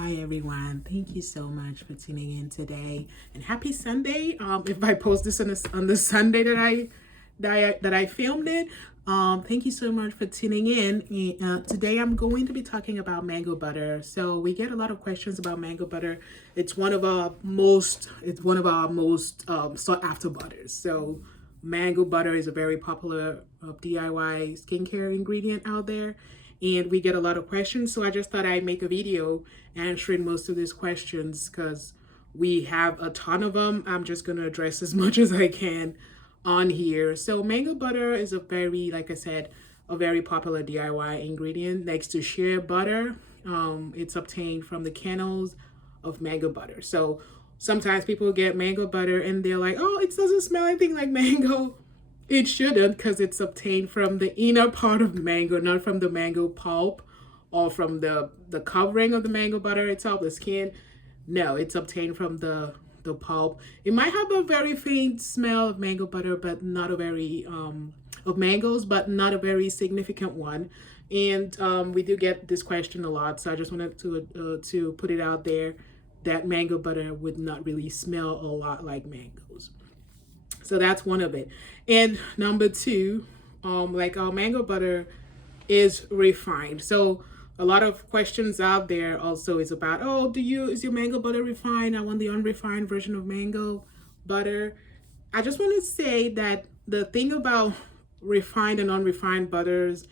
Hi everyone, thank you so much for tuning in today, and happy Sunday. If I post this on the Sunday that I filmed it, thank you so much for tuning in. Today I'm going to be talking about mango butter. So we get a lot of questions about mango butter. It's one of our most sought after butters. So mango butter is a very popular DIY skincare ingredient out there, and we get a lot of questions. So I just thought I'd make a video answering most of these questions because we have a ton of them. I'm just going to address as much as I can on here. So mango butter is like I said, a very popular DIY ingredient next to shea butter. It's obtained from the kernels of mango butter. So sometimes people get mango butter and they're like, oh, it doesn't smell anything like mango. It shouldn't, because it's obtained from the inner part of the mango, not from the mango pulp or from the covering of the mango butter itself, the skin. No, it's obtained from the pulp. It might have a very faint smell of mango butter, but not a very of mangoes, but not a very significant one. And we do get this question a lot, so I just wanted to put it out there that mango butter would not really smell a lot like mangoes. So that's one of it. And number two, like our mango butter is refined. So a lot of questions out there also is about, oh, is your mango butter refined? I want the unrefined version of mango butter. I just want to say that the thing about refined and unrefined butters,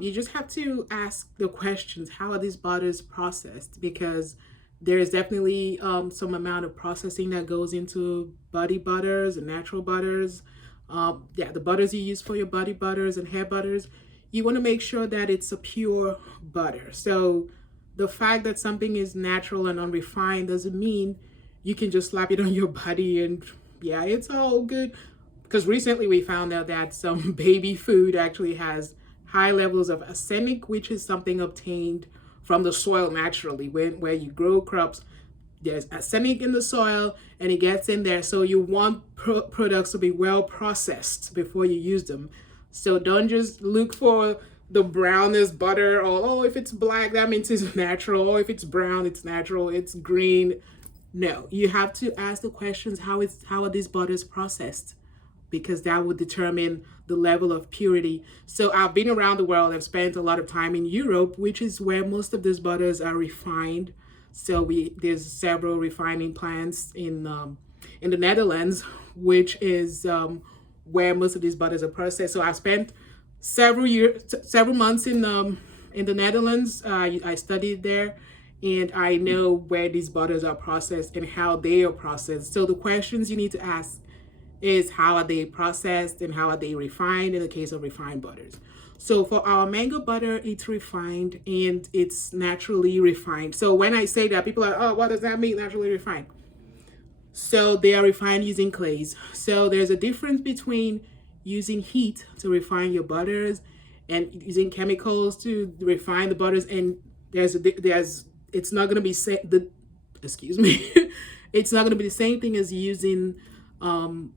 you just have to ask the questions, how are these butters processed? Because there's definitely some amount of processing that goes into body butters and natural butters. The butters you use for your body butters and hair butters, you want to make sure that it's a pure butter. So the fact that something is natural and unrefined doesn't mean you can just slap it on your body and yeah, it's all good. Because recently we found out that some baby food actually has high levels of arsenic, which is something obtained from the soil naturally. Where you grow crops, there's arsenic in the soil and it gets in there. So you want products to be well processed before you use them. So don't just look for the brownest butter, or oh, if it's black, that means it's natural, or if it's brown, it's natural, it's green. No, you have to ask the questions, how are these butters processed? Because that would determine the level of purity. So I've been around the world. I've spent a lot of time in Europe, which is where most of these butters are refined. So there's several refining plants in the Netherlands, which is where most of these butters are processed. So I spent several months in the Netherlands. I studied there, and I know where these butters are processed and how they are processed. So the questions you need to ask is, how are they processed and how are they refined in the case of refined butters. So for our mango butter, it's refined and it's naturally refined. So when I say that, people are, oh, what does that mean, naturally refined? So they are refined using clays. So there's a difference between using heat to refine your butters and using chemicals to refine the butters. And it's not going to be it's not going to be the same thing as using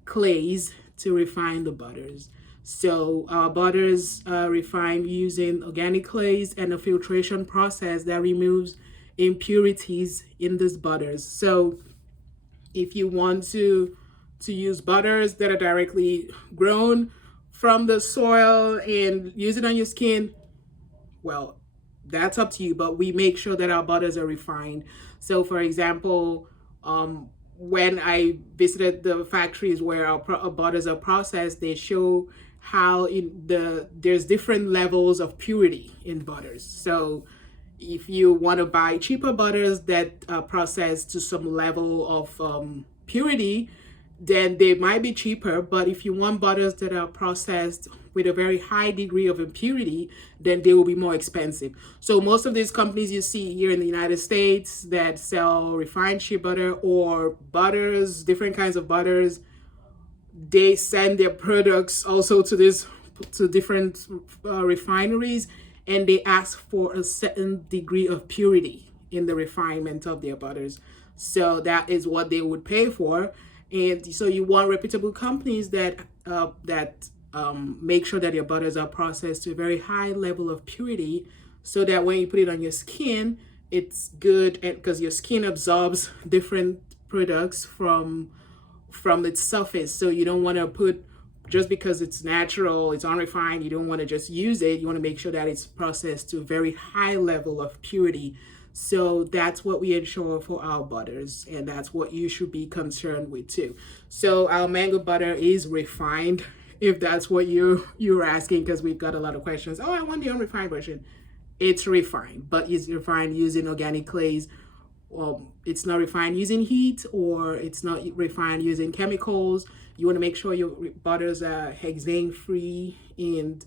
clays to refine the butters. So our butters are refined using organic clays and a filtration process that removes impurities in these butters. So if you want to use butters that are directly grown from the soil and use it on your skin, well, that's up to you, but we make sure that our butters are refined. So for example, when I visited the factories where our butters are processed, they show how there's different levels of purity in butters. So if you want to buy cheaper butters that are processed to some level of purity, then they might be cheaper. But if you want butters that are processed with a very high degree of impurity, then they will be more expensive. So most of these companies you see here in the United States that sell refined shea butter or butters, different kinds of butters, they send their products also to different refineries, and they ask for a certain degree of purity in the refinement of their butters. So that is what they would pay for. And so you want reputable companies that make sure that your butters are processed to a very high level of purity, so that when you put it on your skin, it's good because your skin absorbs different products from its surface. So you don't want to put, just because it's natural, it's unrefined, you don't want to just use it. You want to make sure that it's processed to a very high level of purity. So that's what we ensure for our butters, and that's what you should be concerned with too. So our mango butter is refined, if that's what you're asking, because we've got a lot of questions. Oh, I want the unrefined version. It's refined, but it's refined using organic clays. It's not refined using heat, or it's not refined using chemicals. You want to make sure your butters are hexane free and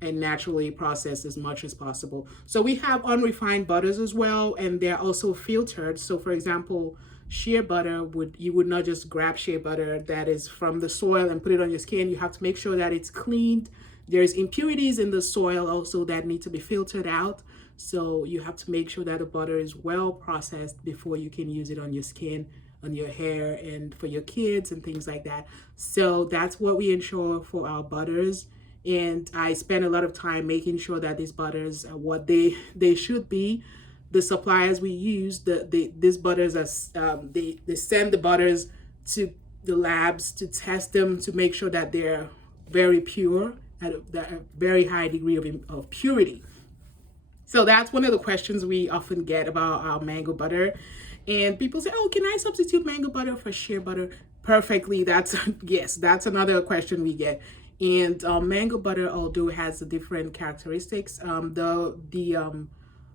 naturally processed as much as possible. So we have unrefined butters as well, and they're also filtered. So for example, shea butter, you would not just grab shea butter that is from the soil and put it on your skin. You have to make sure that it's cleaned. There's impurities in the soil also that need to be filtered out. So you have to make sure that the butter is well processed before you can use it on your skin, on your hair, and for your kids and things like that. So that's what we ensure for our butters. And I spend a lot of time making sure that these butters are what they should be. The suppliers we use, these butters are they send the butters to the labs to test them to make sure that they're very pure, at a very high degree of purity. So that's one of the questions we often get about our mango butter. And people say, oh, can I substitute mango butter for shea butter? Perfectly. That's yes, that's another question we get. And mango butter, although it has different characteristics,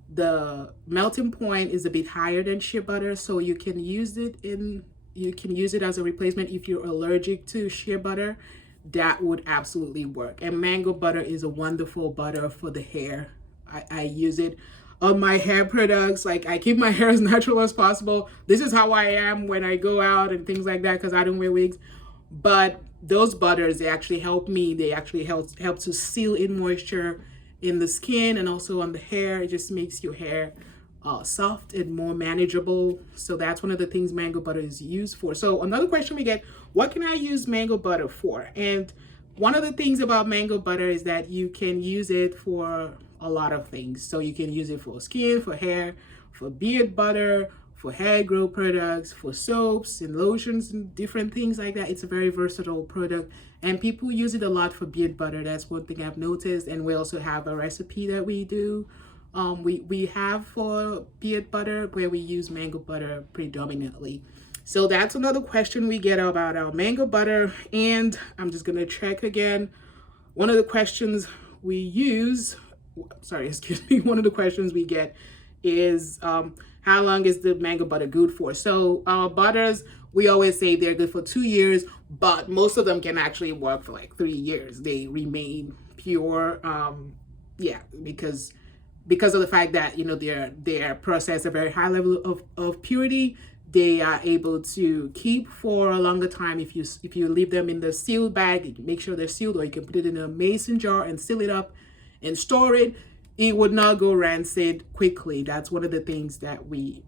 the melting point is a bit higher than shea butter, so you can use it as a replacement if you're allergic to shea butter. That would absolutely work. And mango butter is a wonderful butter for the hair. I use it on my hair products. Like, I keep my hair as natural as possible. This is how I am when I go out and things like that, because I don't wear wigs. But those butters, they actually help me. They actually help to seal in moisture in the skin and also on the hair. It just makes your hair soft and more manageable. So that's one of the things mango butter is used for. So another question we get, what can I use mango butter for? And one of the things about mango butter is that you can use it for a lot of things. So you can use it for skin, for hair, for beard butter, for hair growth products, for soaps and lotions and different things like that. It's a very versatile product, and people use it a lot for beard butter. That's one thing I've noticed. And we also have a recipe that we do. We have for beard butter where we use mango butter predominantly. So that's another question we get about our mango butter. And I'm just gonna check again. One of the questions we use, one of the questions we get is how long is the mango butter good for? So our butters, we always say they're good for 2 years, but most of them can actually work for like 3 years. They remain pure, because of the fact that, you know, they're processed at a very high level of purity. They are able to keep for a longer time if you leave them in the sealed bag. You can make sure they're sealed, or you can put it in a mason jar and seal it up and store it. It would not go rancid quickly. That's one of the things that we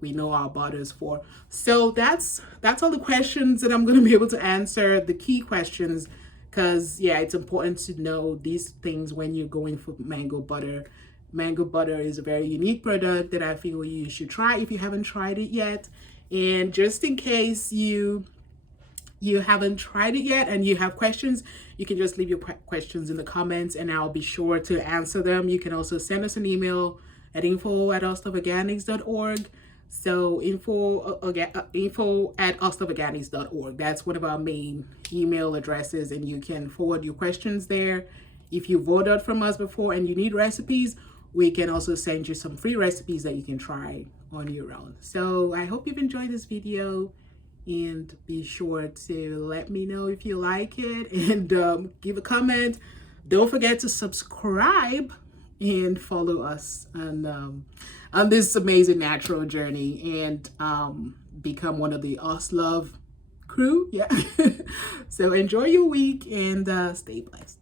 know our butters for. So that's all the questions that I'm going to be able to answer, the key questions, because it's important to know these things when you're going for mango butter. Mango butter is a very unique product that I feel you should try if you haven't tried it yet. And just in case you haven't tried it yet and you have questions, you can just leave your questions in the comments and I'll be sure to answer them. You can also send us an email at info@osloveorganics.org. So info@osloveorganics.org. That's one of our main email addresses, and you can forward your questions there. If you've ordered from us before and you need recipes, we can also send you some free recipes that you can try on your own. So I hope you've enjoyed this video, and be sure to let me know if you like it, and give a comment. Don't forget to subscribe and follow us on this amazing natural journey, and become one of the Oslove crew. So enjoy your week and stay blessed.